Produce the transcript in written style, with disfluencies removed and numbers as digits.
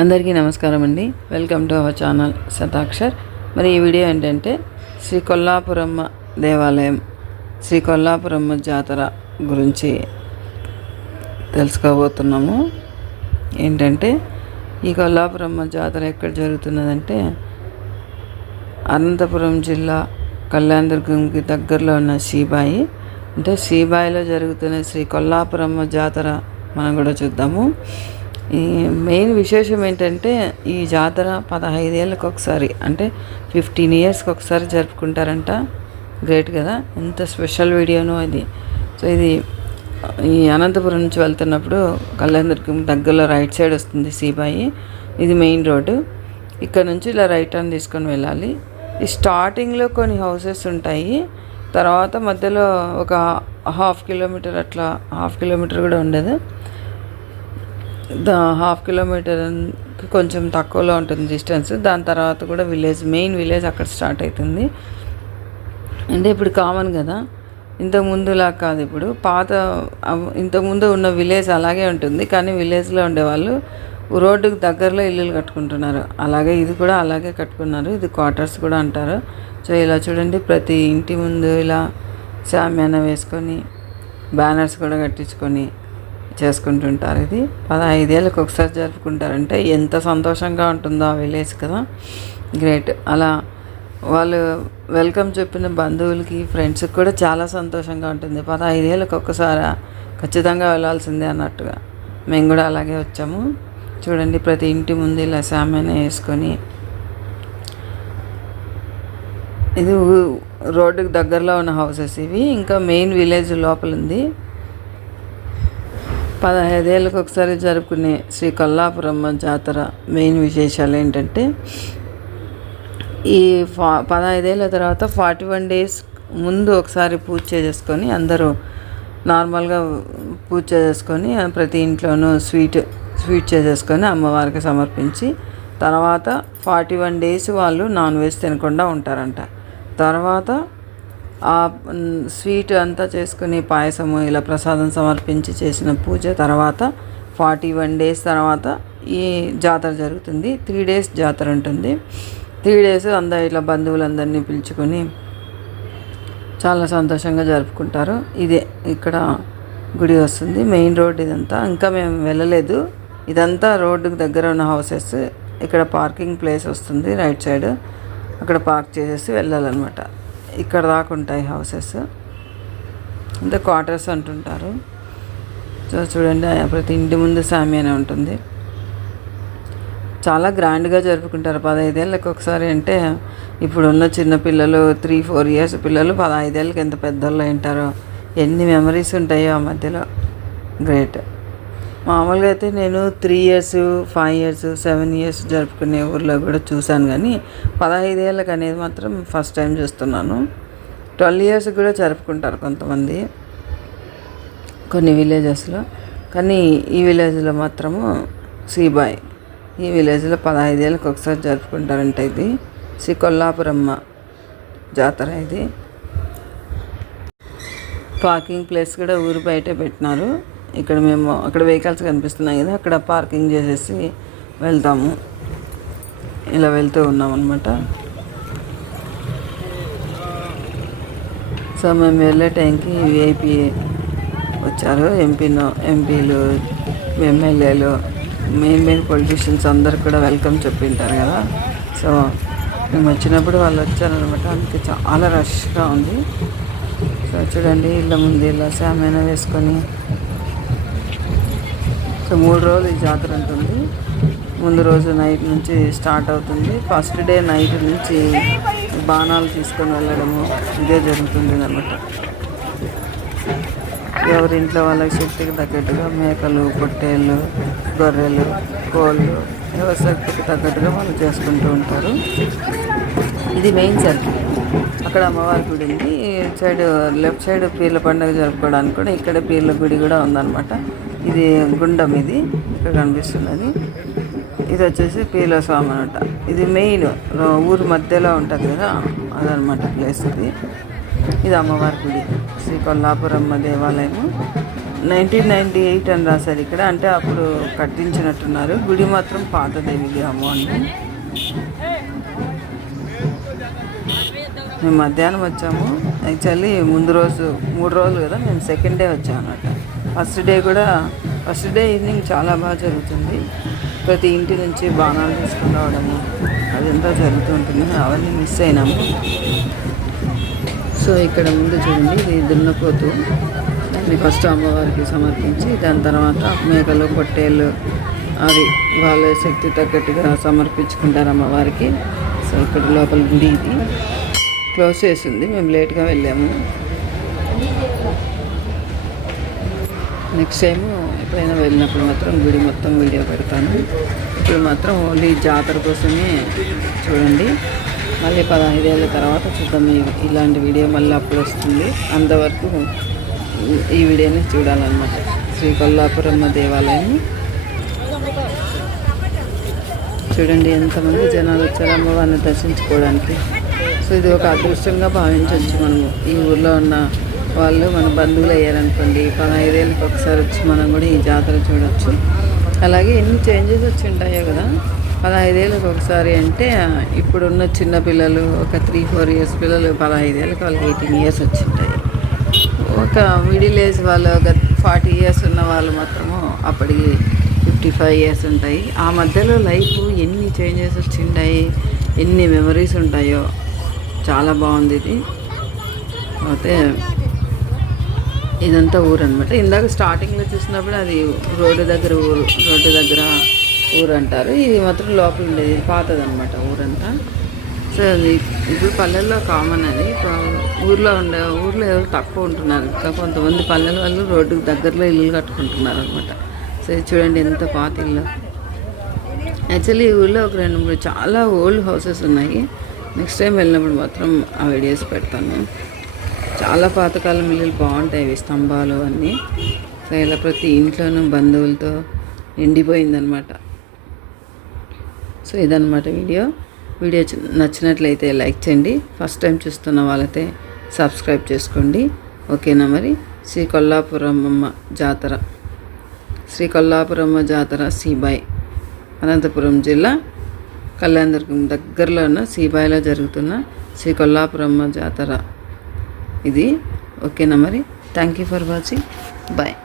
అందరికీ నమస్కారం అండి. Welcome to our channel Shatakshar. మరి ఈ వీడియో ఏంటంటే శ్రీ కొల్లాపురమ్మ దేవాలయం, శ్రీ కొల్లాపురమ్మ జాతర గురించి తెలుసుకోబోతున్నాము. ఏంటంటే ఈ కొల్లాపురమ్మ జాతర ఎక్కడ జరుగుతున్నదంటే అనంతపురం జిల్లా కళ్యాణదుర్గంకి దగ్గరలో ఉన్న శ్రీబాయి, అంటే శ్రీబాయిలో జరుగుతున్న శ్రీ కొల్లాపురమ్మ జాతర మనం కూడా చూద్దాము. ఈ మెయిన్ విశేషం ఏంటంటే ఈ జాతర 15 ఏళ్ళకి ఒకసారి, అంటే 15 ఇయర్స్కి ఒకసారి జరుపుకుంటారంట. గ్రేట్ కదా, ఎంత స్పెషల్ వీడియోనో ఇది. సో ఇది ఈ అనంతపురం నుంచి వెళ్తున్నప్పుడు కళ్యాణదుర్గం దగ్గరలో రైట్ సైడ్ వస్తుంది శ్రీబాయి. ఇది మెయిన్ రోడ్డు. ఇక్కడ నుంచి ఇలా రైట్ టర్న్ తీసుకొని వెళ్ళాలి. ఈ స్టార్టింగ్లో కొన్ని హౌసెస్ ఉంటాయి, తర్వాత మధ్యలో ఒక హాఫ్ కిలోమీటర్ అట్లా, హాఫ్ కిలోమీటర్ కూడా ఉండదు, హాఫ్ కిలోమీటర్ కొంచెం తక్కువలో ఉంటుంది డిస్టెన్స్. దాని తర్వాత కూడా విలేజ్, మెయిన్ విలేజ్ అక్కడ స్టార్ట్ అవుతుంది. అంటే ఇప్పుడు కామన్ కదా, ఇంతకుముందులా కాదు. ఇప్పుడు ఇంతకుముందు ఉన్న విలేజ్ అలాగే ఉంటుంది, కానీ విలేజ్లో ఉండేవాళ్ళు రోడ్డుకు దగ్గరలో ఇల్లులు కట్టుకుంటున్నారు. అలాగే ఇది కూడా అలాగే కట్టుకున్నారు. ఇది క్వార్టర్స్ కూడా అంటారు. సో ఇలా చూడండి, ప్రతి ఇంటి ముందు ఇలా షామియానా వేసుకొని బ్యానర్స్ కూడా కట్టించుకొని చేసుకుంటుంటారు. ఇది 15 ఏళ్ళకి ఒకసారి జరుపుకుంటారంటే ఎంత సంతోషంగా ఉంటుందో ఆ విలేజ్ కదా, గ్రేట్. అలా వాళ్ళు వెల్కమ్ చెప్పిన బంధువులకి, ఫ్రెండ్స్కి కూడా చాలా సంతోషంగా ఉంటుంది. 15 ఏళ్ళకి ఒక్కసారి ఖచ్చితంగా వెళ్ళాల్సిందే అన్నట్టుగా మేము కూడా అలాగే వచ్చాము. చూడండి, ప్రతి ఇంటి ముందు ఇలా షామియానా వేసుకొని, ఇది రోడ్డుకి దగ్గరలో ఉన్న హౌసెస్ ఇవి. ఇంకా మెయిన్ విలేజ్ లోపల ఉంది. 15 ఏళ్ళకి ఒకసారి జరుపుకునే శ్రీ కొల్లాపురమ్మ జాతర మెయిన్ విశేషాలు ఏంటంటే ఈ 15 ఏళ్ళ తర్వాత 41 డేస్ ముందు ఒకసారి పూజ చేసుకొని, అందరూ నార్మల్గా పూజ చేసుకొని ప్రతి ఇంట్లోనూ స్వీట్ చేసేసుకొని అమ్మవారికి సమర్పించి, తర్వాత 41 డేస్ వాళ్ళు నాన్ వెజ్ తినకుండా ఉంటారంట. తర్వాత ఆ స్వీట్ అంతా చేసుకుని పాయసము ఇలా ప్రసాదం సమర్పించి చేసిన పూజ తర్వాత 41 డేస్ తర్వాత ఈ జాతర జరుగుతుంది. 3 డేస్ జాతర ఉంటుంది. 3 డేస్ అందరూ ఇట్లా బంధువులందరినీ పిలుచుకొని చాలా సంతోషంగా జరుపుకుంటారు. ఇదే ఇక్కడ గుడి వస్తుంది, మెయిన్ రోడ్ ఇదంతా. ఇంకా మేము వెళ్ళలేదు. ఇదంతా రోడ్డుకు దగ్గర ఉన్న హౌసెస్. ఇక్కడ పార్కింగ్ ప్లేస్ వస్తుంది రైట్ సైడ్, అక్కడ పార్క్ చేసేసి వెళ్ళాలన్నమాట. ఇక్కడ దాకా ఉంటాయి హౌసెస్, అంటే క్వార్టర్స్ అంటుంటారు. సో చూడండి, ప్రతి ఇంటి ముందు షామియానా ఉంటుంది. చాలా గ్రాండ్గా జరుపుకుంటారు 15 ఏళ్ళకి ఒకసారి. అంటే ఇప్పుడున్న చిన్న పిల్లలు 3-4 ఇయర్స్ పిల్లలు 15 ఏళ్ళకి ఎంత పెద్దోళ్ళు ఉంటారో, ఎన్ని మెమరీస్ ఉంటాయో ఆ మధ్యలో. గ్రేట్. మామూలుగా అయితే నేను 3 ఇయర్స్, 5 ఇయర్స్, 7 ఇయర్స్ జరుపుకునే ఊర్లో కూడా చూశాను, కానీ 15 ఏళ్ళకి అనేది మాత్రం ఫస్ట్ టైం చూస్తున్నాను. 12 ఇయర్స్ కూడా జరుపుకుంటారు కొంతమంది కొన్ని విలేజెస్లో, కానీ ఈ విలేజ్లో మాత్రము శ్రీబాయి, ఈ విలేజ్లో 15 ఏళ్ళకి ఒకసారి జరుపుకుంటారంట. ఇది శ్రీ కొల్లాపురమ్మ జాతర. ఇది పార్కింగ్ ప్లేస్ కూడా ఊరు బయటే పెట్టినారు. ఇక్కడ మేము అక్కడ వెహికల్స్ కనిపిస్తున్నాయి కదా, అక్కడ పార్కింగ్ చేసేసి వెళ్తాము. ఇలా వెళ్తూ ఉన్నాం అన్నమాట. సో మేము వెళ్ళే టైంకి విఐపి వచ్చారు. ఎంపీలు, ఎమ్మెల్యేలు, మెయిన్ పొలిటీషియన్స్ అందరు కూడా వెల్కమ్ చెప్పింటారు కదా. సో మేము వచ్చినప్పుడు వాళ్ళు వచ్చారనమాట. అందుకే చాలా రష్గా ఉంది. సో చూడండి, ఇళ్ళ ముందు ఇలా షామియానా వేసుకొని. సో 3 రోజులు ఈ జాతర ఉంటుంది. ముందు రోజు నైట్ నుంచి స్టార్ట్ అవుతుంది. ఫస్ట్ డే నైట్ నుంచి బాణాలు తీసుకొని వెళ్ళడము ఇదే జరుగుతుంది అన్నమాట. ఎవరింట్లో వాళ్ళకి శక్తికి తగ్గట్టుగా మేకలు, పొట్టేళ్ళు, గొర్రెలు, కోళ్ళు ఎవరి శక్తికి తగ్గట్టుగా వాళ్ళు చేసుకుంటూ ఉంటారు. ఇది మెయిన్ సర్కిల్. అక్కడ అమ్మవారి గుడి ఉంది. సైడ్ లెఫ్ట్ సైడ్ పీర్ల పండుగ జరుపుకోవడానికి కూడా ఇక్కడ పీర్ల గుడి కూడా ఉందన్నమాట. ఇది గుండం, ఇది ఇక్కడ కనిపిస్తున్నది. ఇది వచ్చేసి పీర్ల స్వామి అనమాట. ఇది మెయిన్ ఊరు మధ్యలో ఉంటుంది కదా, అదనమాట ప్లేస్. ఇది అమ్మవారి గుడి, శ్రీ కొల్లాపురమ్మ దేవాలయము. 1998 అని రాశారు ఇక్కడ, అంటే అప్పుడు కట్టించినట్టున్నారు. గుడి మాత్రం పాతదే విగ్రహము అండి. మేము మధ్యాహ్నం వచ్చాము. యాక్చువల్లీ ముందు రోజు 3 రోజులు కదా, మేము సెకండ్ డే వచ్చాము అన్నమాట. ఫస్ట్ డే ఈవినింగ్ చాలా బాగా జరుగుతుంది. ప్రతి ఇంటి నుంచి బాణాలు తీసుకుని రావడము అదంతా జరుగుతుంటుంది. అవన్నీ మిస్ అయినాము. సో ఇక్కడ ముందు చూడండి, ఇది దున్నపోతు. దాన్ని ఫస్ట్ అమ్మవారికి సమర్పించి దాని తర్వాత మేకలు, పొట్టేళ్ళు అవి వాళ్ళ శక్తి తగ్గట్టుగా సమర్పించుకుంటారు అమ్మవారికి. సో ఇక్కడ లోపల గుడి ఇది క్లోజ్ చేసింది, మేము లేట్గా వెళ్ళాము. నెక్స్ట్ టైము ఎప్పుడైనా వెళ్ళినప్పుడు మాత్రం గుడి మొత్తం వీడియో పెడతాను. ఇప్పుడు మాత్రం ఓన్లీ జాతర కోసమే చూడండి. మళ్ళీ 15 ఏళ్ళ తర్వాత చూద్దాం ఇలాంటి వీడియో మళ్ళీ అప్పుడు వస్తుంది. అంతవరకు ఈ వీడియోని చూడాలన్నమాట. శ్రీ కొల్లాపురమ్మ దేవాలయాన్ని చూడండి, ఎంతమంది జనాలు వచ్చారు అమ్మవారిని దర్శించుకోవడానికి. సో ఇది ఒక అదృష్టంగా భావించవచ్చు మనము. ఈ ఊర్లో ఉన్న వాళ్ళు మన బంధువులు అయ్యారనుకోండి, 15 ఏళ్ళకి ఒకసారి వచ్చి మనం కూడా ఈ జాతర చూడవచ్చు. అలాగే ఎన్ని చేంజెస్ వచ్చి ఉంటాయో కదా 15 ఏళ్ళకి ఒకసారి. అంటే ఇప్పుడున్న చిన్న పిల్లలు ఒక 3-4 ఇయర్స్ పిల్లలు 15 ఏళ్ళకి వాళ్ళకి 18 ఇయర్స్ వచ్చి ఉంటాయి. ఒక మిడిల్ ఏజ్ వాళ్ళు ఒక 40 ఇయర్స్ ఉన్న వాళ్ళు మాత్రము అప్పటికి 55 ఇయర్స్ ఉంటాయి. ఆ మధ్యలో లైఫ్ ఎన్ని చేంజెస్ వచ్చింటాయి, ఎన్ని మెమరీస్ ఉంటాయో. చాలా బాగుంది ఇది. అయితే ఇదంతా ఊరు అనమాట. ఇందాక స్టార్టింగ్లో చూసినప్పుడు అది రోడ్డు దగ్గర ఊరు అంటారు. ఇది మాత్రం లోపల ఉండేది, పాతది అనమాట ఊరంతా. సో అది ఇప్పుడు పల్లెల్లో కామన్ అది. ఊర్లో ఎవరు తక్కువ ఉంటున్నారు. ఇంకా కొంతమంది పల్లెల వాళ్ళు రోడ్డుకు దగ్గరలో ఇల్లు కట్టుకుంటున్నారు అనమాట. సో చూడండి ఎంత పాత ఇల్లు. యాక్చువల్లీ ఈ ఊళ్ళో ఒక 2-3 చాలా ఓల్డ్ హౌసెస్ ఉన్నాయి. నెక్స్ట్ టైం వెళ్ళినప్పుడు మాత్రం ఆ వీడియోస్ పెడతాను. చాలా పాతకాలం ఇల్లులు బాగుంటాయి, ఇవి స్తంభాలు అన్నీ. సో ఇలా ప్రతి ఇంట్లోనూ బంధువులతో నిండిపోయిందనమాట. సో ఇదనమాట వీడియో నచ్చినట్లయితే లైక్ చేయండి. ఫస్ట్ టైం చూస్తున్న వాళ్ళైతే సబ్స్క్రైబ్ చేసుకోండి. ఓకేనా? మరి శ్రీ కొల్లాపురమ్మ జాతర సీబాయ్, అనంతపురం జిల్లా కళ్యాణదుర్గం దగ్గరలో ఉన్న సీబాయిలో జరుగుతున్న శ్రీ కొల్లాపురమ్మ జాతర ఇది. ఓకేనా? మరి thank you for watching. Bye.